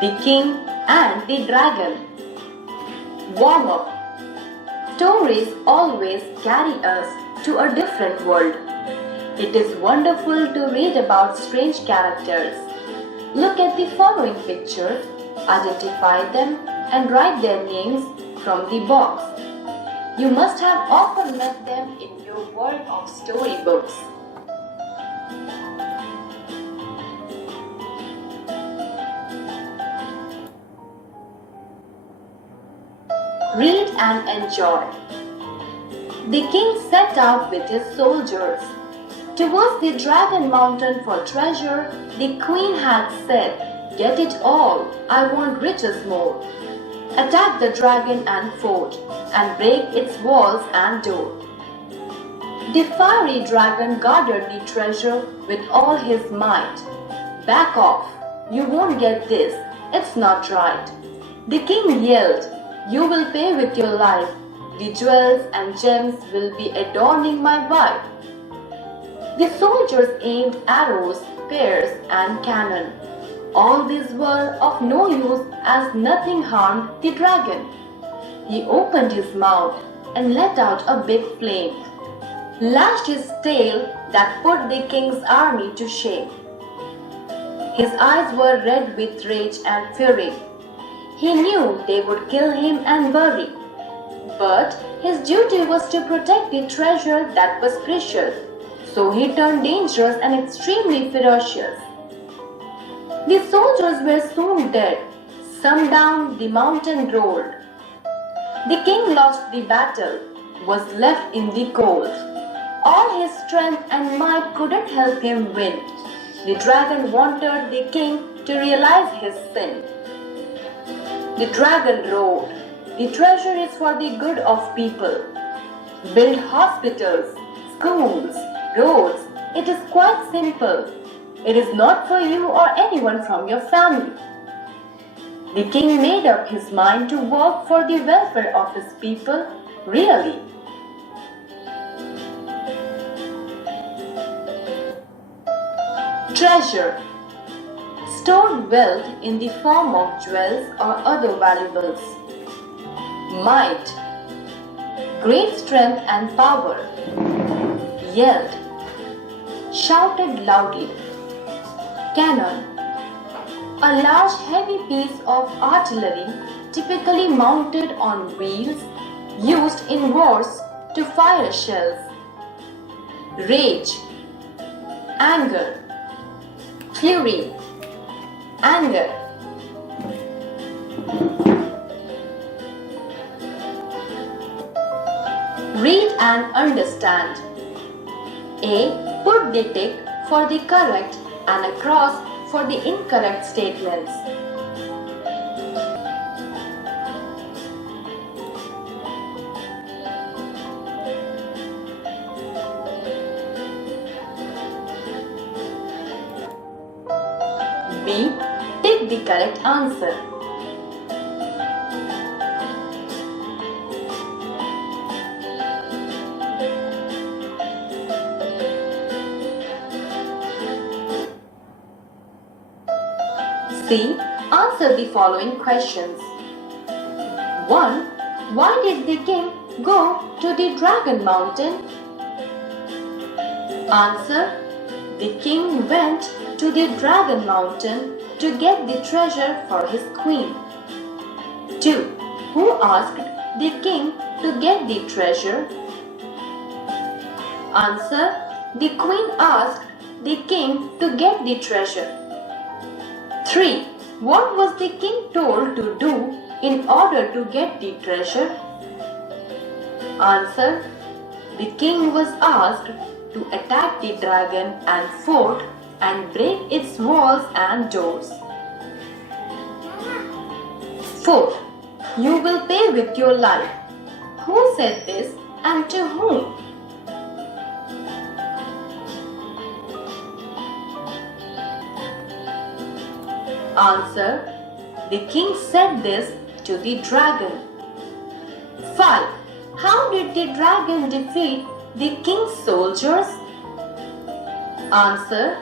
The King and the Dragon. Warm up. Stories always carry us to a different world. It is wonderful to read about strange characters. Look at the following pictures, identify them and write their names from the box. You must have often met them in your world of storybooks. Read and enjoy. The king set out with his soldiers. Towards the Dragon Mountain for treasure, the queen had said, "Get it all, I want riches more. Attack the dragon and fort, and break its walls and door." The fiery dragon guarded the treasure with all his might. "Back off, you won't get this, it's not right." The king yelled, "You will pay with your life. The jewels and gems will be adorning my wife." The soldiers aimed arrows, spears, and cannon. All these were of no use as nothing harmed the dragon. He opened his mouth and let out a big flame, lashed his tail that put the king's army to shame. His eyes were red with rage and fury. He knew they would kill him and bury, but his duty was to protect the treasure that was precious, so he turned dangerous and extremely ferocious. The soldiers were soon dead. Some down the mountain rolled. The king lost the battle, was left in the cold. All his strength and might couldn't help him win. The dragon wanted the king to realize his sin. The dragon roared, "The treasure is for the good of people. Build hospitals, schools, roads. It is quite simple. It is not for you or anyone from your family." The king made up his mind to work for the welfare of his people, really. Treasure. Stored wealth in the form of jewels or other valuables. Might. Great strength and power. Yelled. Shouted loudly. Cannon. A large heavy piece of artillery typically mounted on wheels used in wars to fire shells. Rage. Anger. Fury. Anger. Read and understand. A. Put the tick for the correct and a cross for the incorrect statements. B. Tick the correct answer. C. Answer the following questions. 1. Why did the king go to the Dragon Mountain? Answer. The king went to the Dragon Mountain to get the treasure for his queen. 2. Who asked the king to get the treasure? Answer. The queen asked the king to get the treasure. 3. What was the king told to do in order to get the treasure? Answer. The king was asked to attack the dragon and fort and break its walls and doors. 4. You will pay with your life. Who said this and to whom? Answer. The king said this to the dragon. 5. How did the dragon defeat the king's soldiers? Answer.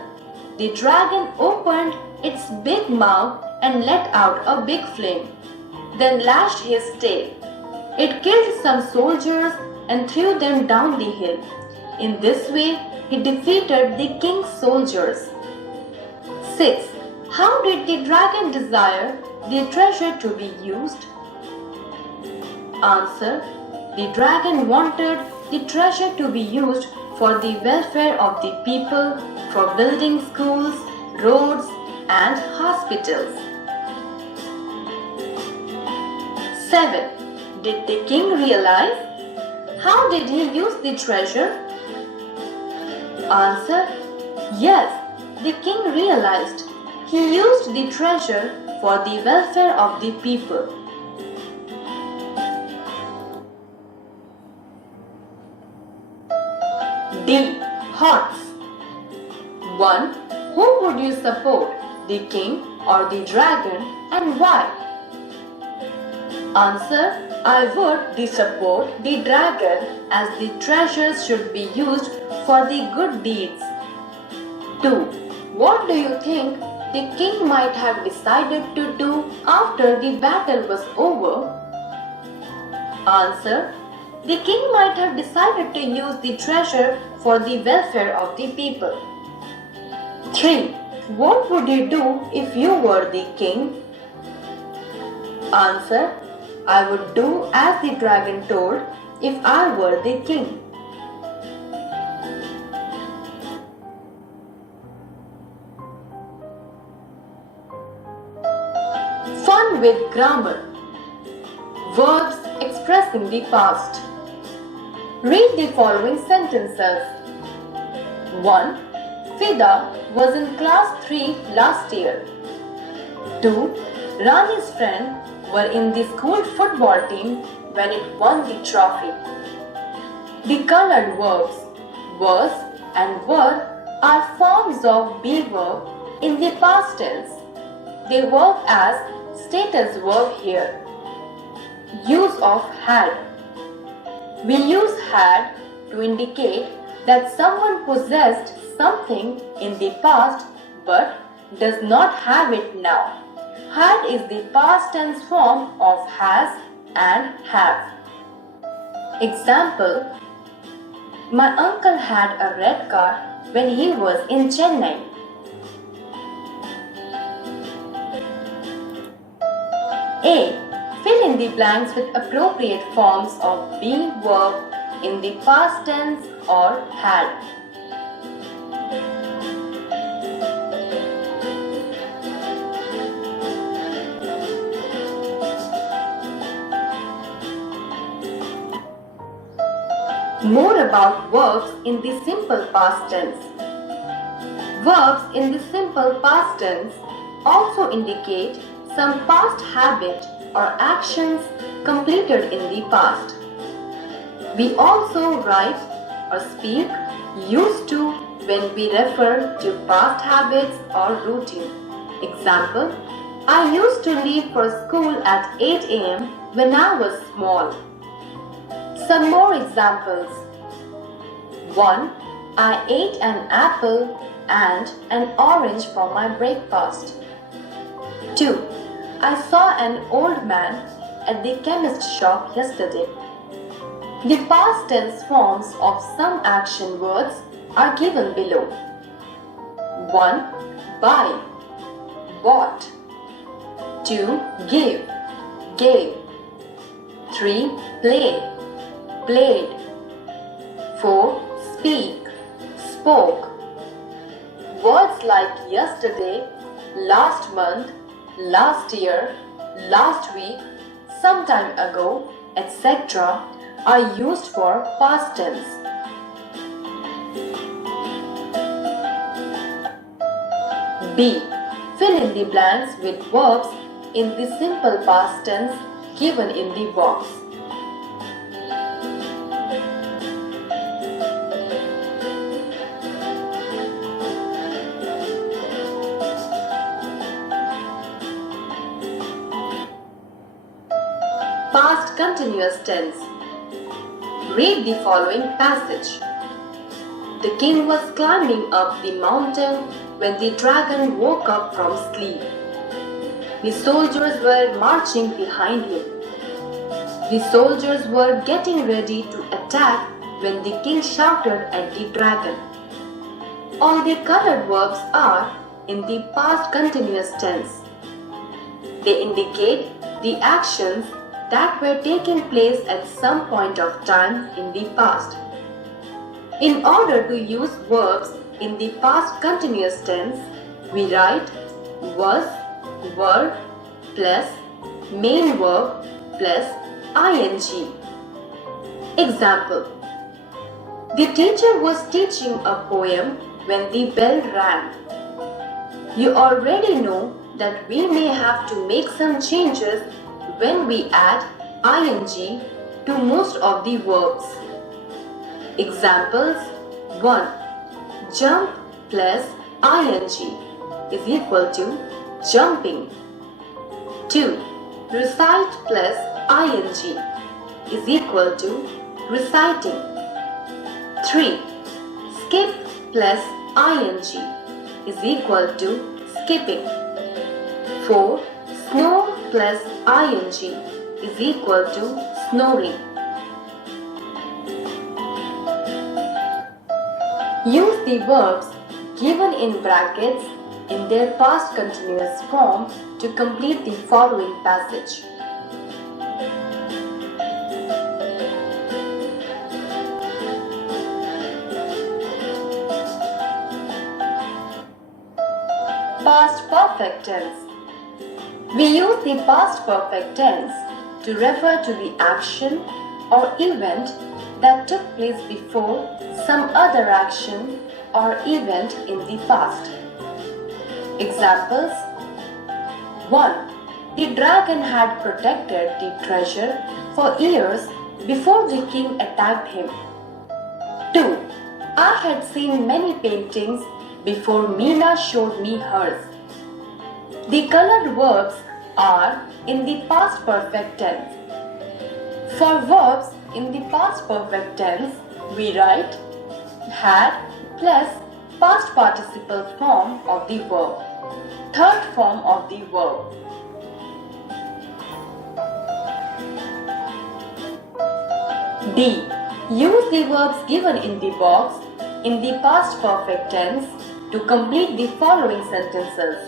The dragon opened its big mouth and let out a big flame, then lashed his tail. It killed some soldiers and threw them down the hill. In this way, he defeated the king's soldiers. 6. How did the dragon desire the treasure to be used? Answer. The dragon wanted the treasure to be used for the welfare of the people, for building schools, roads, and hospitals. 7. Did the king realize? How did he use the treasure? Answer. Yes, the king realized. He used the treasure for the welfare of the people. D. Horse. 1. Who would you support, the king or the dragon, and why? Answer. I would support the dragon, as the treasures should be used for the good deeds. 2. What do you think the king might have decided to do after the battle was over? Answer. The king might have decided to use the treasure for the welfare of the people. 3. What would you do if you were the king? Answer. I would do as the dragon told if I were the king. Fun with grammar. Verbs expressing the past. Read the following sentences. 1. Fida was in class 3 last year. 2. Rani's friend were in the school football team when it won the trophy. The colored verbs was and were are forms of be verb in the past tense. They work as status verb here. Use of had. We use had to indicate that someone possessed something in the past but does not have it now. Had is the past tense form of has and have. Example. My uncle had a red car when he was in Chennai. A. Fill in the blanks with appropriate forms of being verb in the past tense or had. More about verbs in the simple past tense. Verbs in the simple past tense also indicate some past habit or actions completed in the past. We also write or speak used to when we refer to past habits or routine. Example, I used to leave for school at 8 a.m. when I was small. Some more examples. 1. I ate an apple and an orange for my breakfast. 2. I saw an old man at the chemist shop yesterday. The past tense forms of some action words are given below. 1. Buy, bought. 2. Give, gave. 3. Play, played. 4. Speak, spoke. Words like yesterday, last month, last year, last week, some time ago, etc. are used for past tense. B. Fill in the blanks with verbs in the simple past tense given in the box. Past continuous tense. Read the following passage. The king was climbing up the mountain when the dragon woke up from sleep. The soldiers were marching behind him. The soldiers were getting ready to attack when the king shouted at the dragon. All the colored verbs are in the past continuous tense. They indicate the actions that were taking place at some point of time in the past. In order to use verbs in the past continuous tense, we write was, were, plus main verb plus ing. Example: the teacher was teaching a poem when the bell rang. You already know that we may have to make some changes when we add ing to most of the verbs. Examples: 1. Jump plus ing is equal to jumping. 2. Recite plus ing is equal to reciting. 3. Skip plus ing is equal to skipping. 4. Snore plus ing is equal to snoring. Use the verbs given in brackets in their past continuous form to complete the following passage. Past perfect tense. We use the past perfect tense to refer to the action or event that took place before some other action or event in the past. Examples: 1. The dragon had protected the treasure for years before the king attacked him. 2. I had seen many paintings before Meena showed me hers. The colored verbs are in the past perfect tense. For verbs in the past perfect tense, we write had plus past participle form of the verb, third form of the verb. D. Use the verbs given in the box in the past perfect tense to complete the following sentences.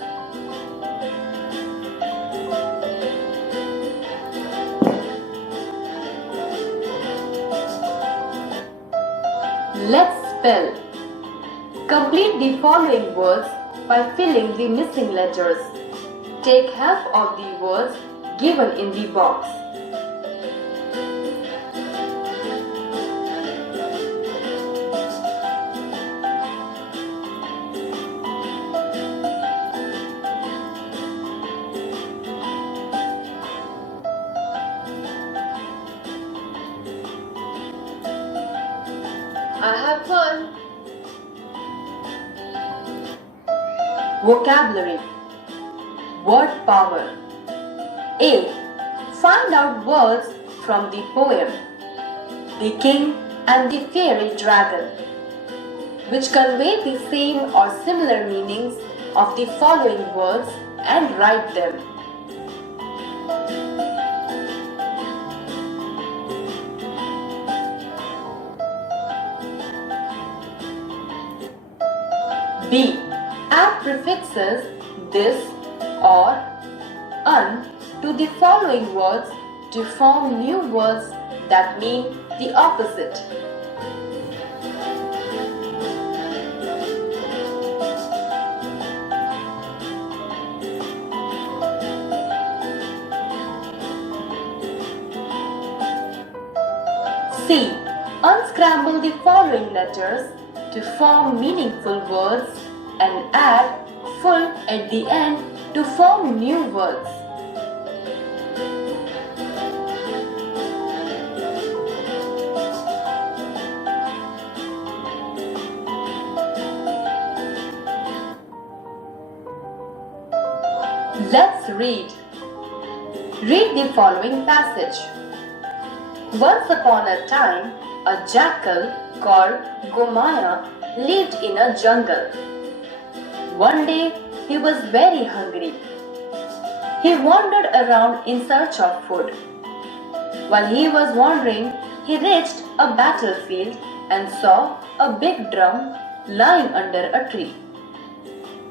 Let's spell. Complete the following words by filling the missing letters. Take help of the words given in the box. I have one. Vocabulary. Word power. A. Find out words from the poem The King and the Fairy Dragon, which convey the same or similar meanings of the following words and write them. B. Add prefixes this or un to the following words to form new words that mean the opposite. C. Unscramble the following letters to form meaningful words and add full at the end to form new words. Let's read. Read the following passage. Once upon a time, a jackal called Gomaya lived in a jungle. One day, he was very hungry. He wandered around in search of food. While he was wandering, he reached a battlefield and saw a big drum lying under a tree.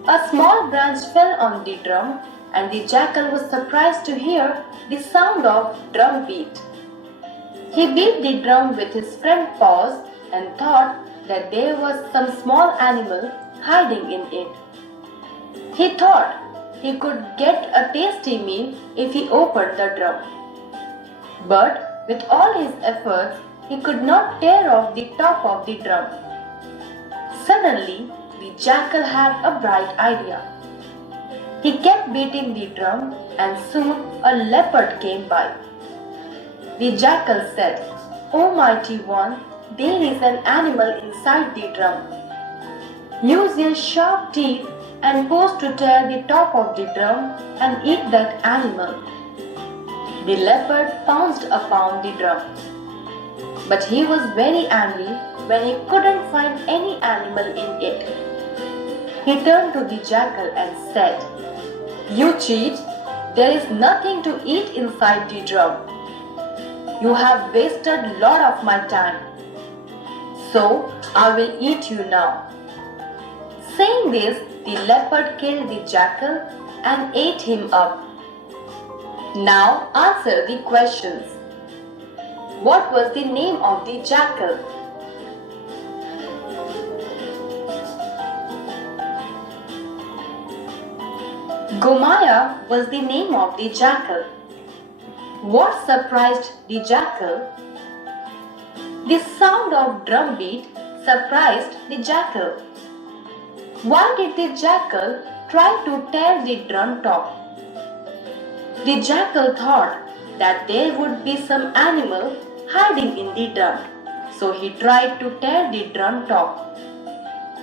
A small branch fell on the drum, and the jackal was surprised to hear the sound of drum beat. He beat the drum with his front paws and thought that there was some small animal hiding in it. He thought he could get a tasty meal if he opened the drum. But with all his efforts, he could not tear off the top of the drum. Suddenly, the jackal had a bright idea. He kept beating the drum, and soon a leopard came by. The jackal said, "O mighty one, there is an animal inside the drum. Use your sharp teeth and pose to tear the top of the drum and eat that animal." The leopard pounced upon the drum. But he was very angry when he couldn't find any animal in it. He turned to the jackal and said, "You cheat! There is nothing to eat inside the drum. You have wasted a lot of my time. So I will eat you now." Saying this, the leopard killed the jackal and ate him up. Now answer the questions. What was the name of the jackal? Gomaya was the name of the jackal. What surprised the jackal? The sound of drumbeat surprised the jackal. Why did the jackal try to tear the drum top? The jackal thought that there would be some animal hiding in the drum, so he tried to tear the drum top.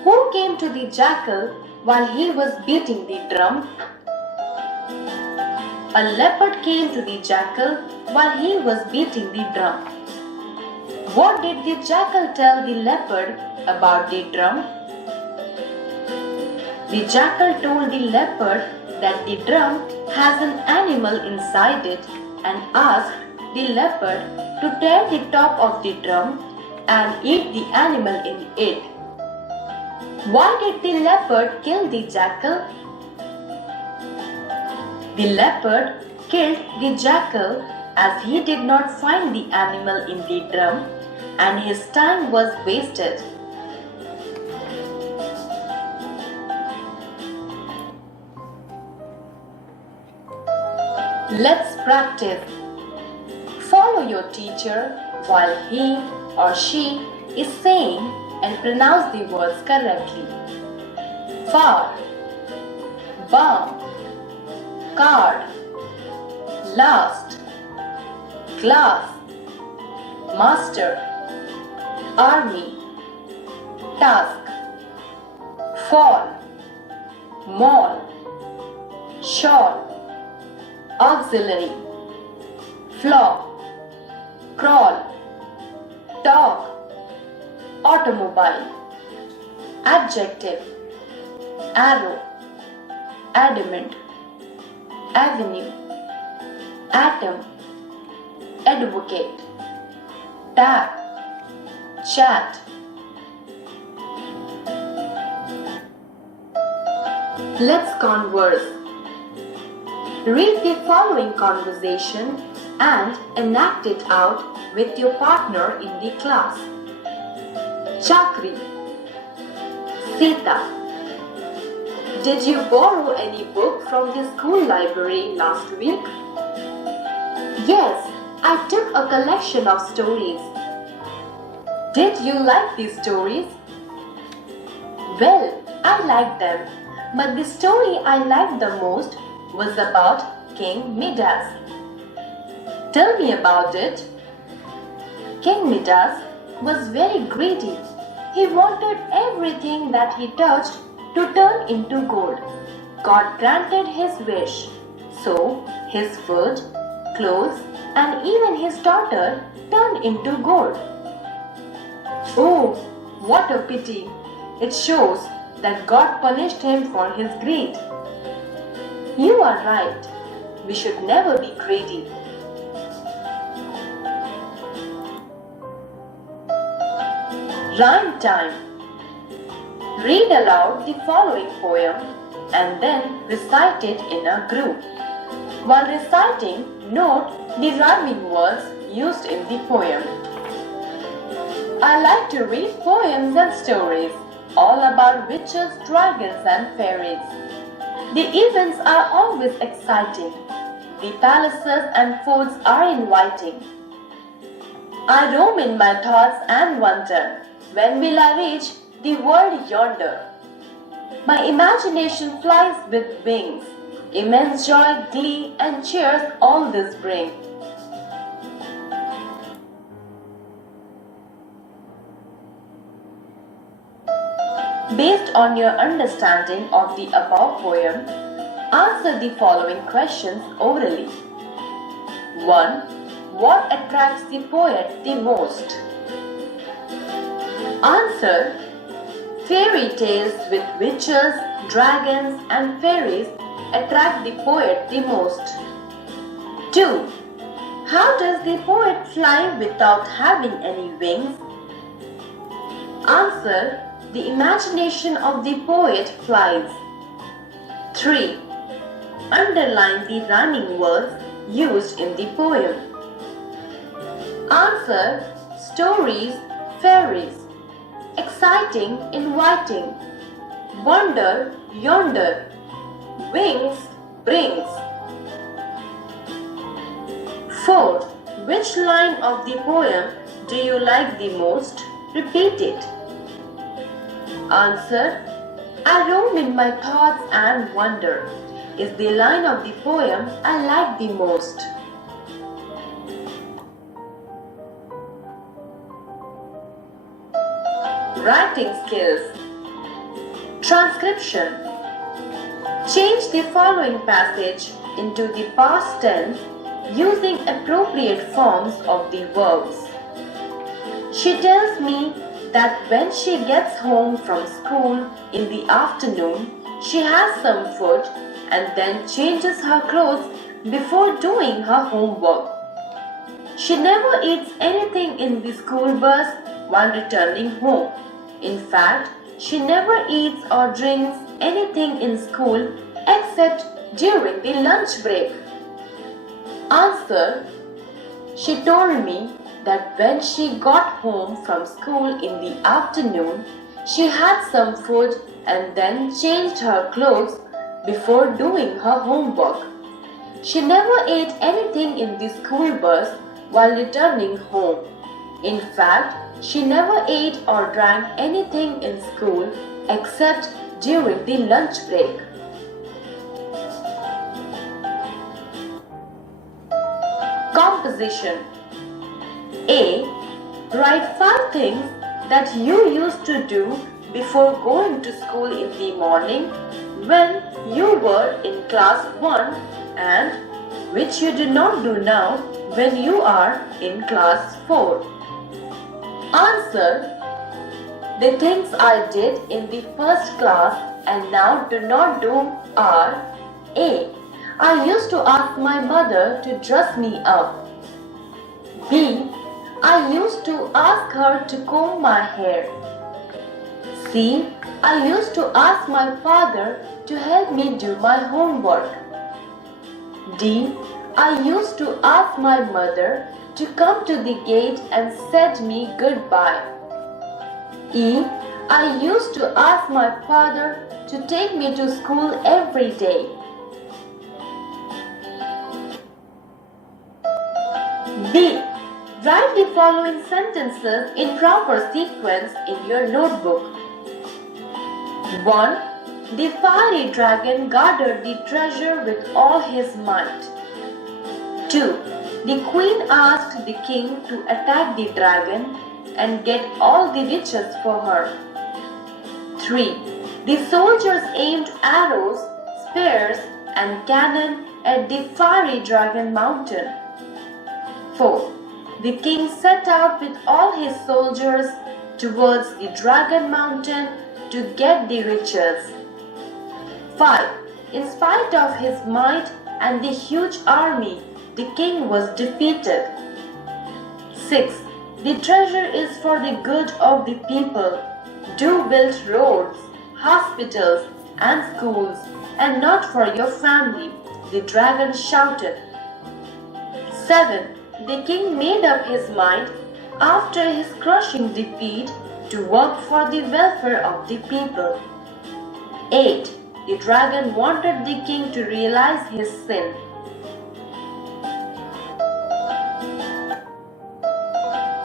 Who came to the jackal while he was beating the drum? A leopard came to the jackal while he was beating the drum. What did the jackal tell the leopard about the drum? The jackal told the leopard that the drum has an animal inside it and asked the leopard to tear the top of the drum and eat the animal in it. Why did the leopard kill the jackal? The leopard killed the jackal as he did not find the animal in the drum and his time was wasted. Let's practice. Follow your teacher while he or she is saying and pronounce the words correctly. Far, bomb, card, last, class, master, army, task, fall, mall, shawl, auxiliary, flock, crawl, dog, automobile, adjective, arrow, adamant, avenue, atom, advocate, tap, chat. Let's converse. Read the following conversation and enact it out with your partner in the class. Chakri. Sita. Did you borrow any book from the school library last week? Yes, I took a collection of stories. Did you like these stories? Well, I liked them, but the story I liked the most was about King Midas. Tell me about it. King Midas was very greedy. He wanted everything that he touched to turn into gold. God granted his wish. So his food, clothes, and even his daughter turned into gold. Oh, what a pity! It shows that God punished him for his greed. You are right. we should never be greedy. Rhyme time. Read aloud the following poem and then recite it in a group. While reciting, note the rhyming words used in the poem. I like to read poems and stories, all about witches, dragons and fairies. The events are always exciting. The palaces and forts are inviting. I roam in my thoughts and wonder, when will I reach the world yonder? My imagination flies with wings. Immense joy, glee and cheers all this bring. Based on your understanding of the above poem, answer the following questions orally. 1. What attracts the poet the most? Answer. Fairy tales with witches, dragons and fairies attract the poet the most. 2. How does the poet fly without having any wings? Answer. The imagination of the poet flies. 3. Underline the rhyming words used in the poem. Answer. Stories, fairies. Exciting, inviting. Wonder, yonder. Wings, brings. 4. Which line of the poem do you like the most? Repeat it. Answer. I roam in my thoughts and wonder is the line of the poem I like the most. Writing skills. Transcription. Change the following passage into the past tense using appropriate forms of the verbs. She tells me that when she gets home from school in the afternoon, she has some food and then changes her clothes before doing her homework. She never eats anything in the school bus while returning home. In fact, she never eats or drinks anything in school except during the lunch break. Answer. She told me that when she got home from school in the afternoon, she had some food and then changed her clothes before doing her homework. She never ate anything in the school bus while returning home. In fact, she never ate or drank anything in school except during the lunch break. Composition. A. Write 5 things that you used to do before going to school in the morning when you were in class 1 and which you do not do now when you are in class 4. Answer. The things I did in the first class and now do not do are: A. I used to ask my mother to dress me up. B. I used to ask her to comb my hair. C. I used to ask my father to help me do my homework. D. I used to ask my mother to come to the gate and said me goodbye. E. I used to ask my father to take me to school every day. B. Write the following sentences in proper sequence in your notebook. 1. The fiery dragon guarded the treasure with all his might. 2. The queen asked the king to attack the dragon and get all the riches for her. 3. The soldiers aimed arrows, spears, and cannon at the fiery dragon mountain. 4. The king set out with all his soldiers towards the dragon mountain to get the riches. 5. In spite of his might, and the huge army, the king was defeated. 6. The treasure is for the good of the people. Do build roads, hospitals, and schools, and not for your family, the dragon shouted. 7. The king made up his mind, after his crushing defeat, to work for the welfare of the people. 8. The dragon wanted the king to realize his sin.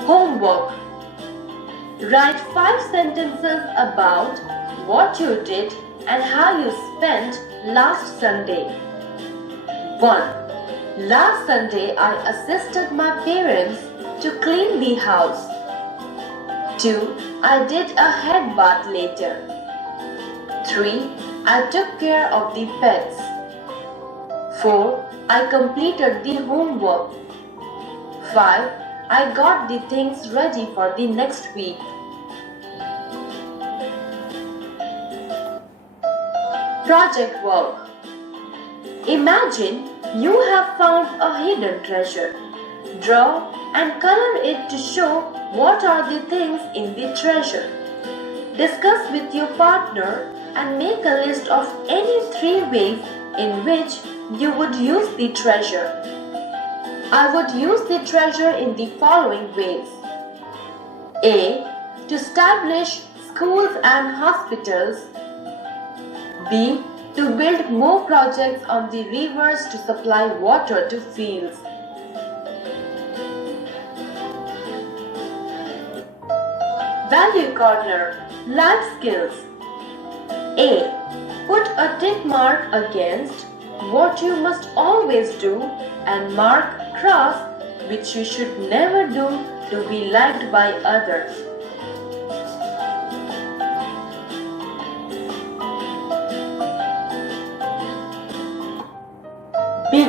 Homework. Write 5 sentences about what you did and how you spent last Sunday. 1. Last Sunday I assisted my parents to clean the house. 2. I did a head bath later. 3. I took care of the pets. 4. I completed the homework. 5. I got the things ready for the next week. Project work. Imagine you have found a hidden treasure. Draw and color it to show what are the things in the treasure. Discuss with your partner and make a list of any 3 ways in which you would use the treasure. I would use the treasure in the following ways. A. To establish schools and hospitals. B. To build more projects on the rivers to supply water to fields. Value Corner. Life Skills. A. Put a tick mark against what you must always do and mark cross which you should never do to be liked by others. B.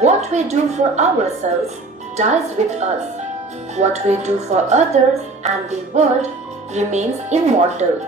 What we do for ourselves dies with us. What we do for others and the world remains immortal.